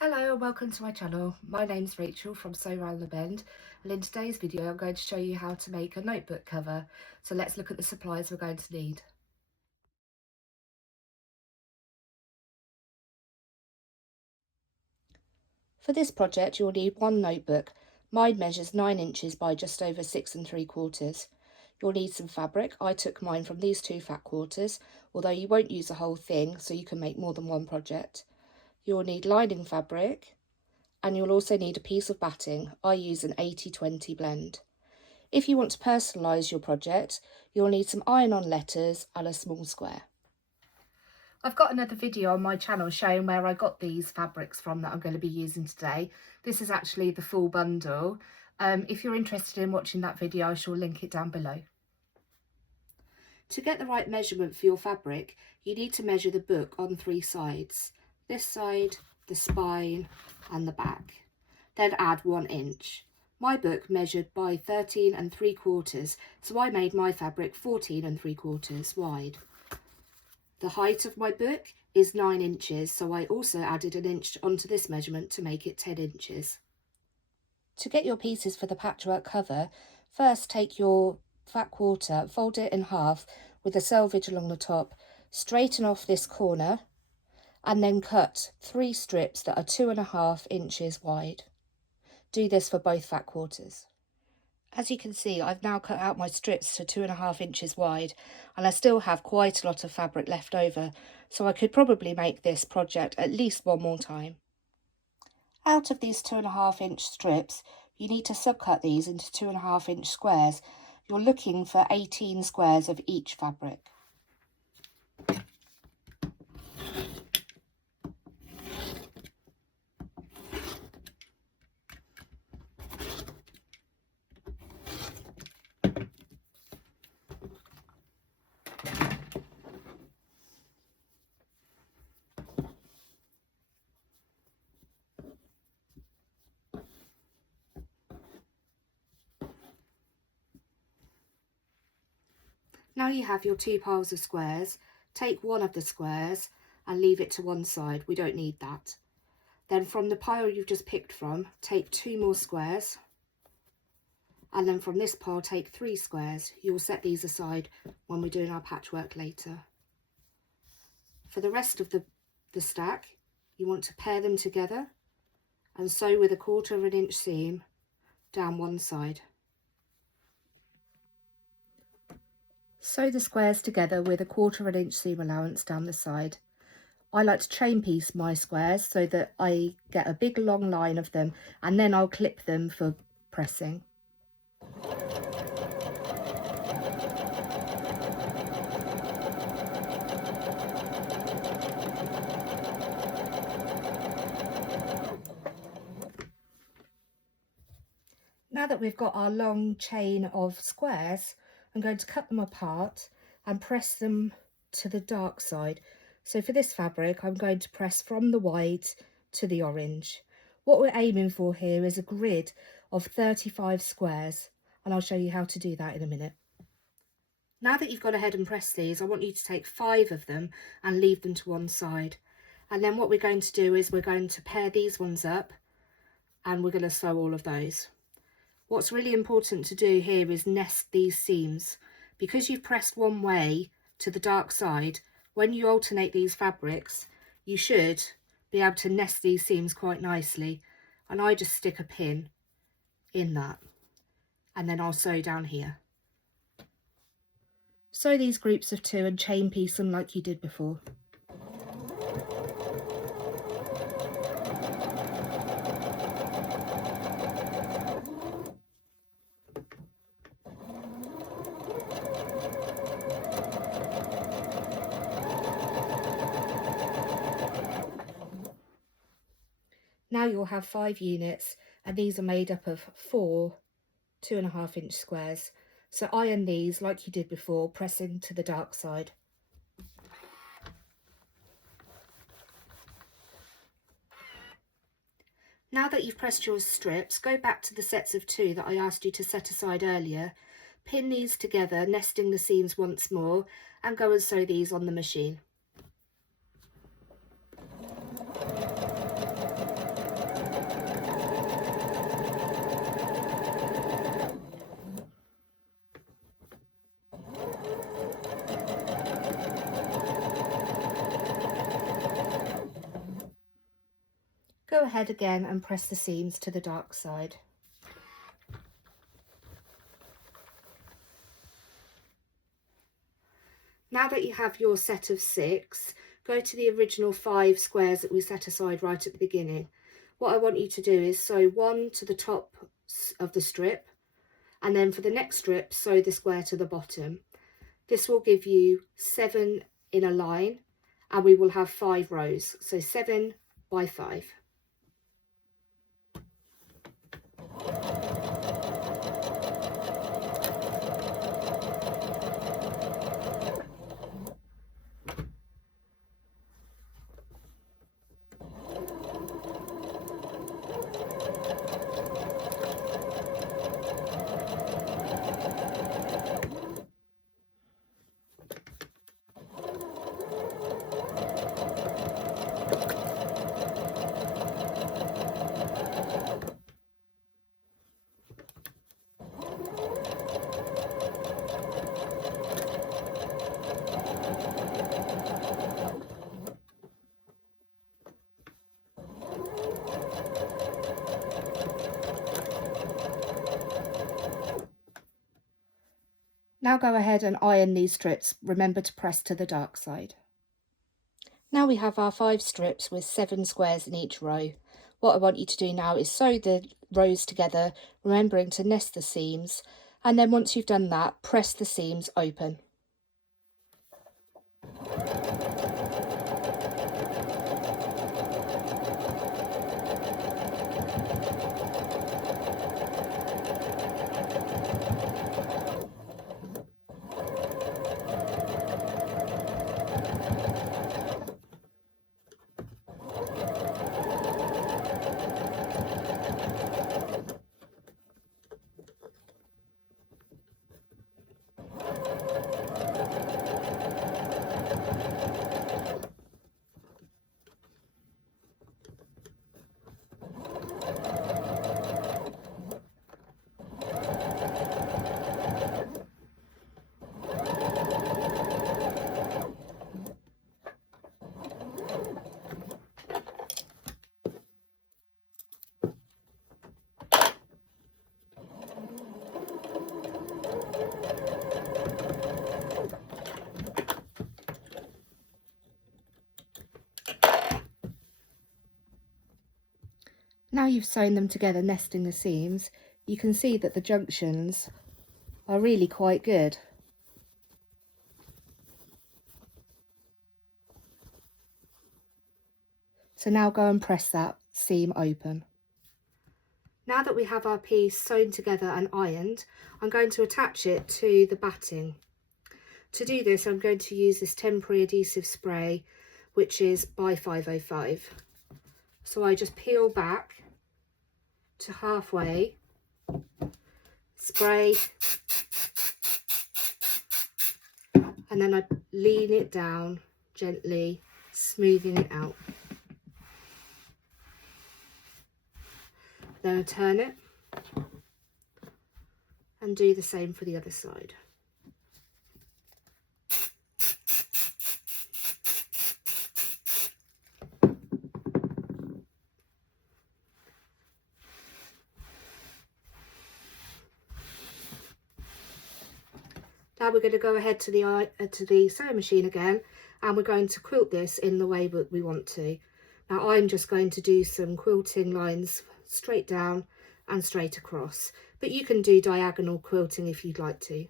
Hello and welcome to my channel. My name's Rachel from Sew Round the Bend, and in today's video I'm going to show you how to make a notebook cover. So let's look at the supplies we're going to need. For this project you'll need one notebook. Mine measures 9 inches by just over 6 3/4. You'll need some fabric. I took mine from these 2 fat quarters, although you won't use the whole thing so you can make more than one project. You'll need lining fabric, and you'll also need a piece of batting. I use an 80-20 blend. If you want to personalise your project, you'll need some iron-on letters and a small square. I've got another video on my channel showing where I got these fabrics from that I'm going to be using today. This is actually the full bundle. If you're interested in watching that video, I shall link it down below. To get the right measurement for your fabric, you need to measure the book on 3 sides. This side, the spine and the back. Then add 1 inch. My book measured by 13 3/4, so I made my fabric 14 3/4 wide. The height of my book is 9 inches, so I also added 1 inch onto this measurement to make it 10 inches. To get your pieces for the patchwork cover, first take your fat quarter, fold it in half with the selvage along the top, straighten off this corner, and then cut 3 strips that are 2.5 inches wide. Do this for both fat quarters. As you can see, I've now cut out my strips to 2.5 inches wide, and I still have quite a lot of fabric left over, so I could probably make this project at least one more time. Out of these 2.5 inch strips, you need to subcut these into 2.5 inch squares. You're looking for 18 squares of each fabric. Now you have your 2 piles of squares. Take one of the squares and leave it to one side. We don't need that. Then from the pile you've just picked from, take 2 more squares. And then from this pile take 3 squares. You'll set these aside when we're doing our patchwork later. For the rest of the stack, you want to pair them together and sew with a 1/4 inch seam down one side. Sew the squares together with a 1/4 inch seam allowance down the side. I like to chain piece my squares so that I get a big long line of them, and then I'll clip them for pressing. Now that we've got our long chain of squares, I'm going to cut them apart and press them to the dark side. So for this fabric, I'm going to press from the white to the orange. What we're aiming for here is a grid of 35 squares, and I'll show you how to do that in a minute. Now that you've gone ahead and pressed these, I want you to take 5 of them and leave them to one side. And then what we're going to do is we're going to pair these ones up and we're going to sew all of those. What's really important to do here is nest these seams. Because you've pressed one way to the dark side, when you alternate these fabrics, you should be able to nest these seams quite nicely. And I just stick a pin in that, and then I'll sew down here. Sew these groups of 2 and chain piece them like you did before. Now you'll have 5 units, and these are made up of 4 2.5 inch squares. So iron these like you did before, pressing to the dark side. Now that you've pressed your strips, go back to the sets of 2 that I asked you to set aside earlier. Pin these together, nesting the seams once more, and go and sew these on the machine. Go ahead again and press the seams to the dark side. Now that you have your set of 6, go to the original 5 squares that we set aside right at the beginning. What I want you to do is sew 1 to the top of the strip, and then for the next strip sew the square to the bottom. This will give you 7 in a line, and we will have 5 rows, so 7 by 5. Now go ahead and iron these strips. Remember to press to the dark side. Now we have our 5 strips with 7 squares in each row. What I want you to do now is sew the rows together, remembering to nest the seams, and then once you've done that, press the seams open. Now you've sewn them together, nesting the seams, you can see that the junctions are really quite good. So now go and press that seam open. Now that we have our piece sewn together and ironed, I'm going to attach it to the batting. To do this, I'm going to use this temporary adhesive spray, which is by 505. So I just peel back to halfway, spray, and then I lean it down gently, smoothing it out. Then I turn it and do the same for the other side. Now we're going to go ahead to the sewing machine again, and we're going to quilt this in the way that we want to. Now I'm just going to do some quilting lines straight down and straight across, but you can do diagonal quilting if you'd like to.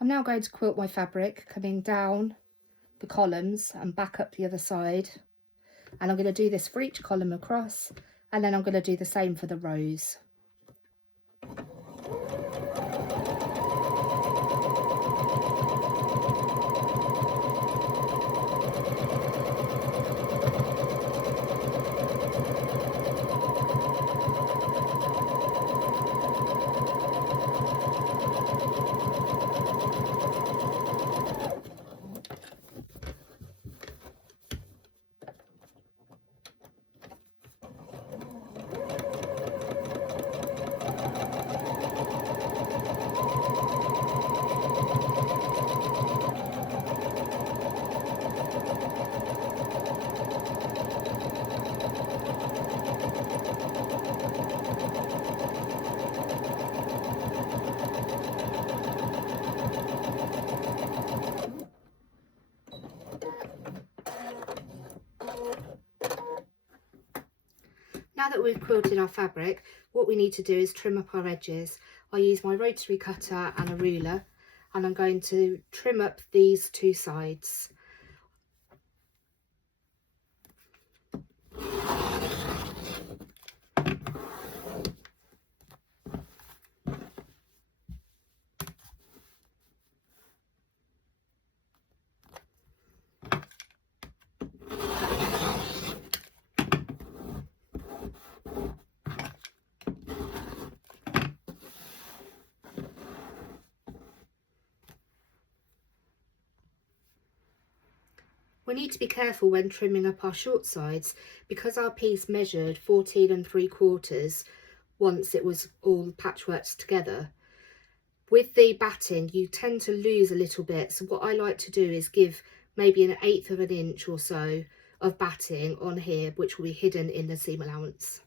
I'm now going to quilt my fabric, coming down the columns and back up the other side, and I'm going to do this for each column across, and then I'm going to do the same for the rows. Now that we've quilted our fabric, what we need to do is trim up our edges. I use my rotary cutter and a ruler, and I'm going to trim up these two sides. We need to be careful when trimming up our short sides, because our piece measured 14 3/4 once it was all patchworked together. With the batting, you tend to lose a little bit, so what I like to do is give maybe 1/8 of an inch or so of batting on here, which will be hidden in the seam allowance.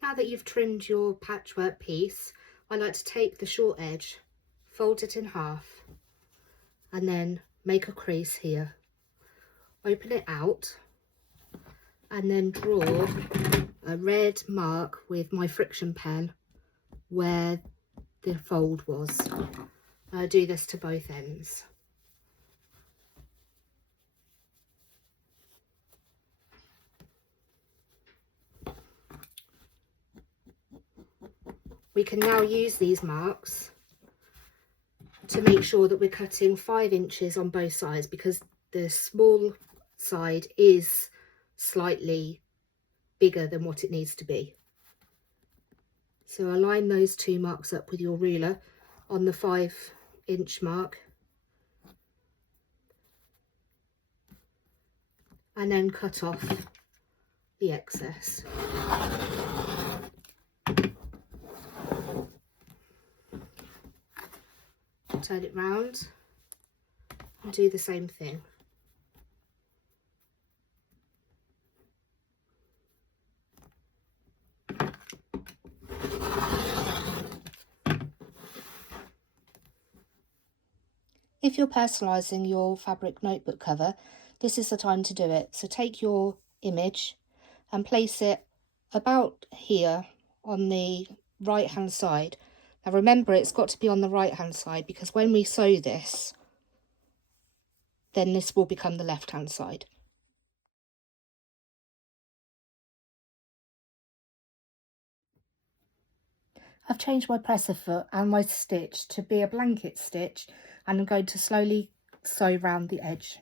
Now that you've trimmed your patchwork piece, I like to take the short edge, fold it in half, and then make a crease here. Open it out, and then draw a red mark with my Frixion pen where the fold was. I do this to both ends. We can now use these marks to make sure that we're cutting 5 inches on both sides, because the small side is slightly bigger than what it needs to be. So align those two marks up with your ruler on the 5-inch mark, and then cut off the excess. Turn it round and do the same thing. If you're personalising your fabric notebook cover, this is the time to do it. So take your image and place it about here on the right hand side. Now remember, it's got to be on the right hand side, because when we sew this, then this will become the left hand side. I've changed my presser foot and my stitch to be a blanket stitch, and I'm going to slowly sew round the edge.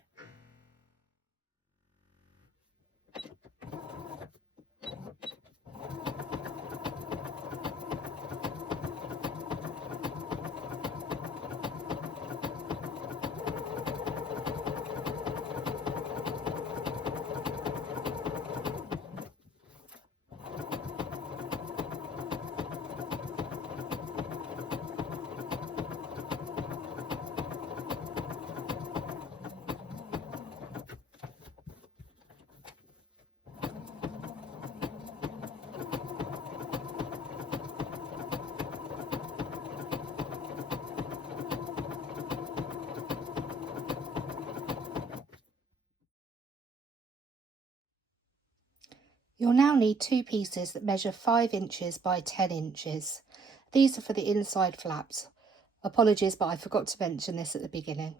You'll now need 2 pieces that measure 5 inches by 10 inches. These are for the inside flaps. Apologies, but I forgot to mention this at the beginning.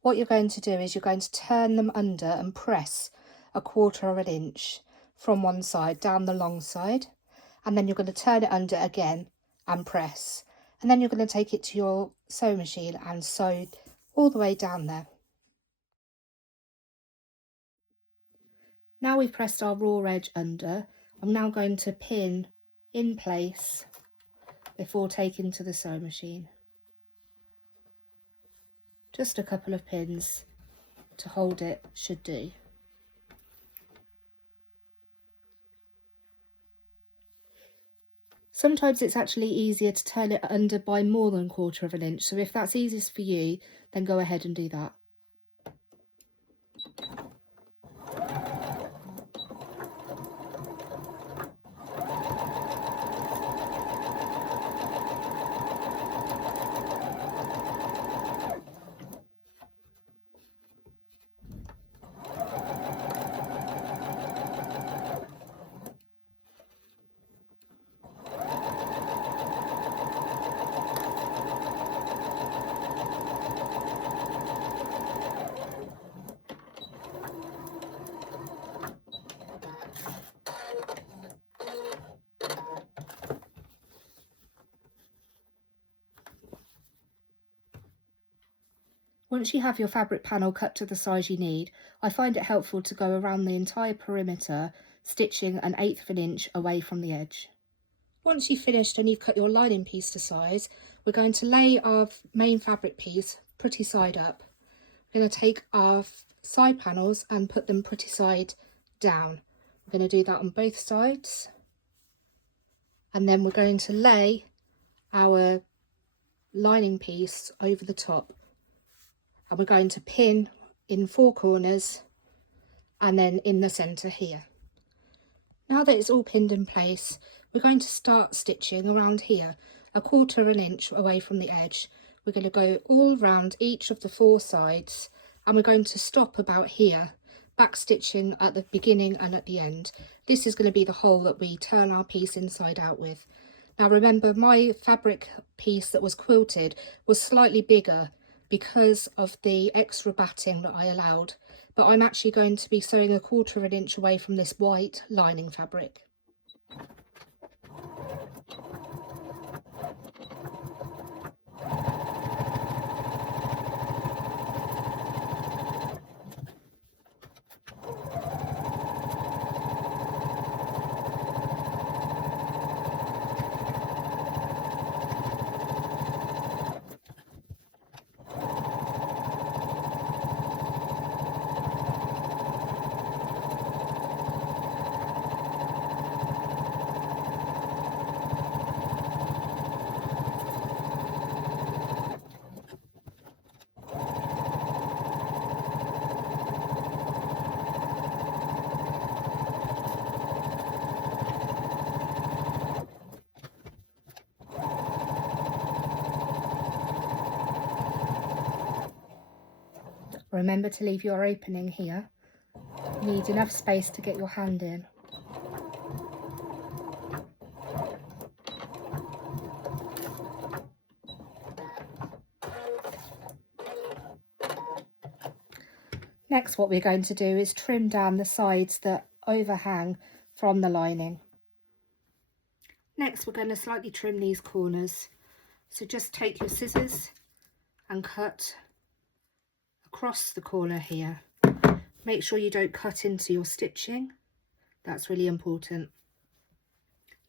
What you're going to do is you're going to turn them under and press 1/4 of an inch from one side down the long side, and then you're going to turn it under again and press, and then you're going to take it to your sewing machine and sew all the way down there. Now we've pressed our raw edge under, I'm now going to pin in place before taking to the sewing machine. Just a couple of pins to hold it should do. Sometimes it's actually easier to turn it under by more than 1/4 of an inch, so if that's easiest for you, then go ahead and do that. Once you have your fabric panel cut to the size you need, I find it helpful to go around the entire perimeter, stitching 1/8 of an inch away from the edge. Once you've finished and you've cut your lining piece to size, we're going to lay our main fabric piece pretty side up. We're going to take our side panels and put them pretty side down. We're going to do that on both sides. And then we're going to lay our lining piece over the top. And we're going to pin in 4 corners and then in the centre here. Now that it's all pinned in place, we're going to start stitching around here, 1/4 of an inch away from the edge. We're going to go all round each of the 4 sides, and we're going to stop about here, back stitching at the beginning and at the end. This is going to be the hole that we turn our piece inside out with. Now remember, my fabric piece that was quilted was slightly bigger because of the extra batting that I allowed, but I'm actually going to be sewing 1/4 of an inch away from this white lining fabric. Remember to leave your opening here. You need enough space to get your hand in. Next, what we're going to do is trim down the sides that overhang from the lining. Next, we're going to slightly trim these corners. So just take your scissors and cut across the corner here. Make sure you don't cut into your stitching. That's really important.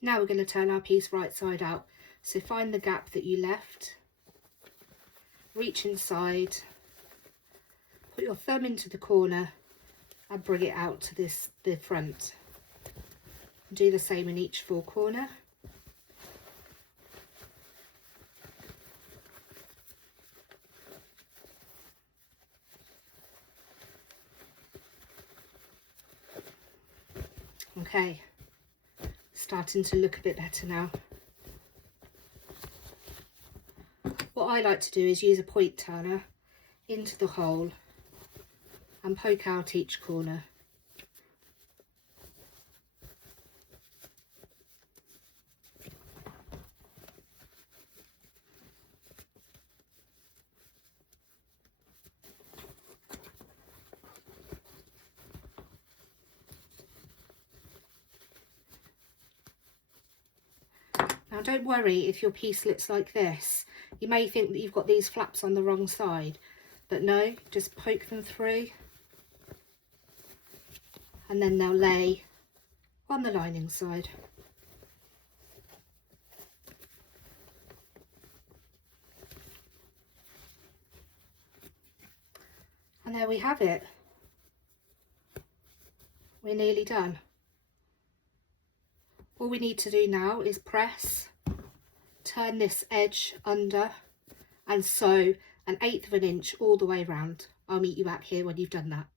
Now we're going to turn our piece right side out. So find the gap that you left, reach inside, put your thumb into the corner and bring it out to the front. Do the same in each 4 corner. Okay, starting to look a bit better now. What I like to do is use a point turner into the hole and poke out each corner. Now don't worry if your piece looks like this. You may think that you've got these flaps on the wrong side, but no, just poke them through and then they'll lay on the lining side. And there we have it. We're nearly done. All we need to do now is press, turn this edge under and sew 1/8 of an inch all the way around. I'll meet you out here when you've done that.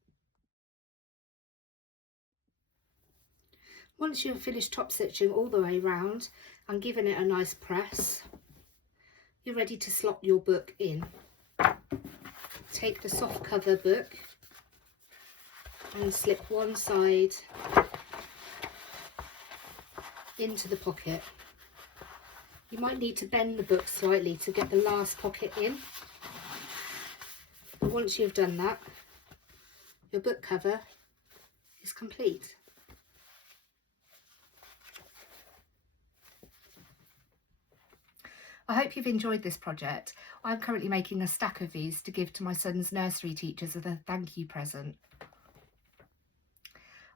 Once you've finished top stitching all the way around and given it a nice press, you're ready to slot your book in. Take the soft cover book and slip one side into the pocket. You might need to bend the book slightly to get the last pocket in. But once you've done that, your book cover is complete. I hope you've enjoyed this project. I'm currently making a stack of these to give to my son's nursery teachers as a thank you present.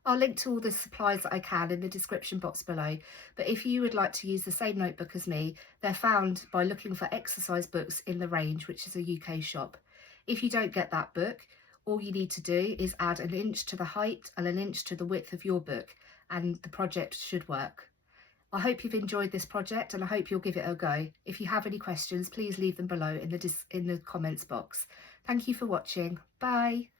I'll link to all the supplies that I can in the description box below, but if you would like to use the same notebook as me, they're found by looking for exercise books in The Range, which is a UK shop. If you don't get that book, all you need to do is add 1 inch to the height and 1 inch to the width of your book, and the project should work. I hope you've enjoyed this project and I hope you'll give it a go. If you have any questions, please leave them below in the comments box. Thank you for watching. Bye.